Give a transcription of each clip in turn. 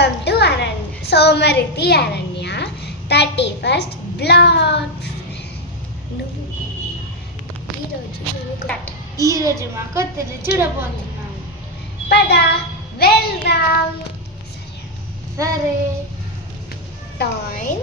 Welcome to సోమరితి Ananya 31st blogs. ఈరోజు మా కొత్తలు చూడబోతున్నాం. పద వెళ్దాం. సరే. టైం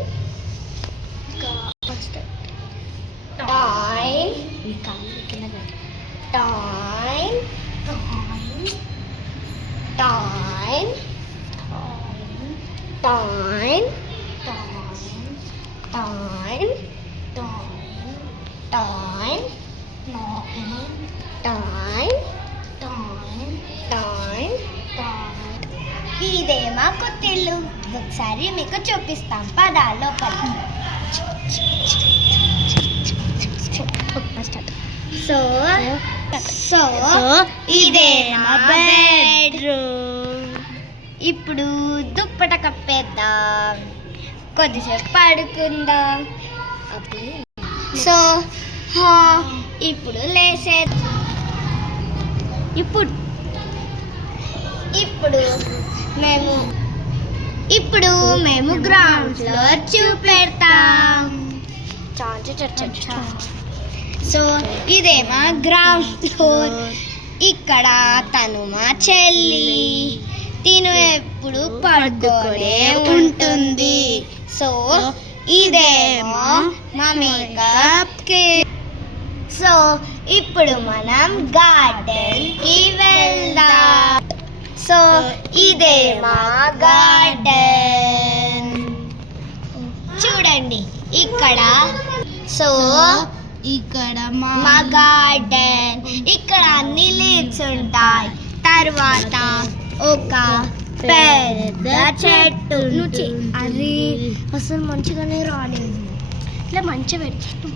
ఇదే మా కొత్తిల్లు. ఒకసారి మీకు చూపిస్తాం. పద లోపల. సో ఇదే మా బెడ్రూమ్. ఇప్పుడు దుప్పట కప్పేద్దాం, కొద్దిసేపు పడుకుందాం. సో ఇప్పుడు లేసే ఇప్పుడు మేము గ్రౌండ్ ఫ్లోర్ చూపెడతాం. సో ఇదే మా గ్రౌండ్ ఫ్లోర్. ఇక్కడ తను మా చెల్లి, తిను ఎప్పుడు పడుకోనే ఉంటుంది. సో ఇదేమో మా మేకప్ కిట్. సో ఇప్పుడు మనం గార్డెన్ కి వెళ్దాం. సో ఇదే మా గార్డెన్. చూడండి ఇక్కడ. సో ఇక్కడ మా గార్డెన్. ఇక్కడ అన్ని లీవ్స్ ఉంటాయి. తర్వాత ఒక పెద్ద చెట్టు నుంచి అది అసలు మంచిగానే రాలేదు. ఇట్లా మంచిగా పెట్టు.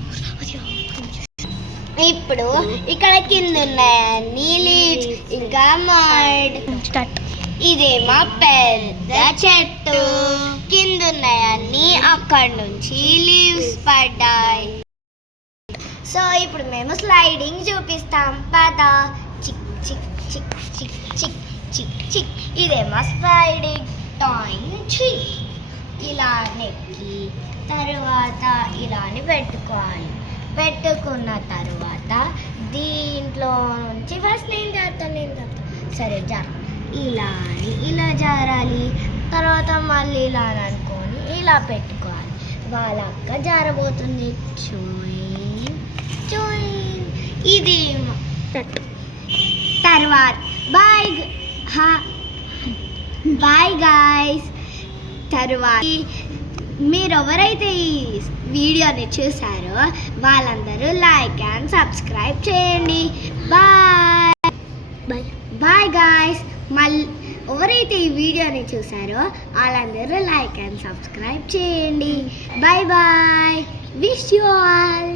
ఇప్పుడు ఇక్కడ కింద ఉన్నాయన్ని లీవ్స్, ఇంకా మడ్. ఇదే మా పెద్ద చెట్టు. కింద ఉన్నాయన్ని అక్కడ నుంచి లీవ్స్ పడ్డాయి. సో ఇప్పుడు మేము స్లైడింగ్ చూపిస్తాం. పద. చిక్ చిక్ చిక్ చిక్ చిక్ చిక్ చిక్. ఇదేమో స్లైడింగ్. ఇలా నెక్కి తర్వాత ఇలాని పెట్టుకోవాలి. పెట్టుకున్న తర్వాత దీంట్లో నుంచి ఫస్ట్ నేను చేస్తాను. సరే ఇలా జారాలి. తర్వాత మళ్ళీ ఇలా అనుకొని ఇలా పెట్టుకోవాలి. వాళ్ళ అక్క జారబోతుంది. ఇది తర్వాత బాయ్ గాయ్స్. తర్వాత మీరు ఎవరైతే ఈ వీడియోని చూసారో వాళ్ళందరూ లైక్ అండ్ సబ్స్క్రైబ్ చేయండి. Bye guys. మళ్ళీ ఎవరైతే ఈ వీడియోని చూసారో వాళ్ళందరూ లైక్ అండ్ సబ్స్క్రైబ్ చేయండి. బాయ్. Wish you all.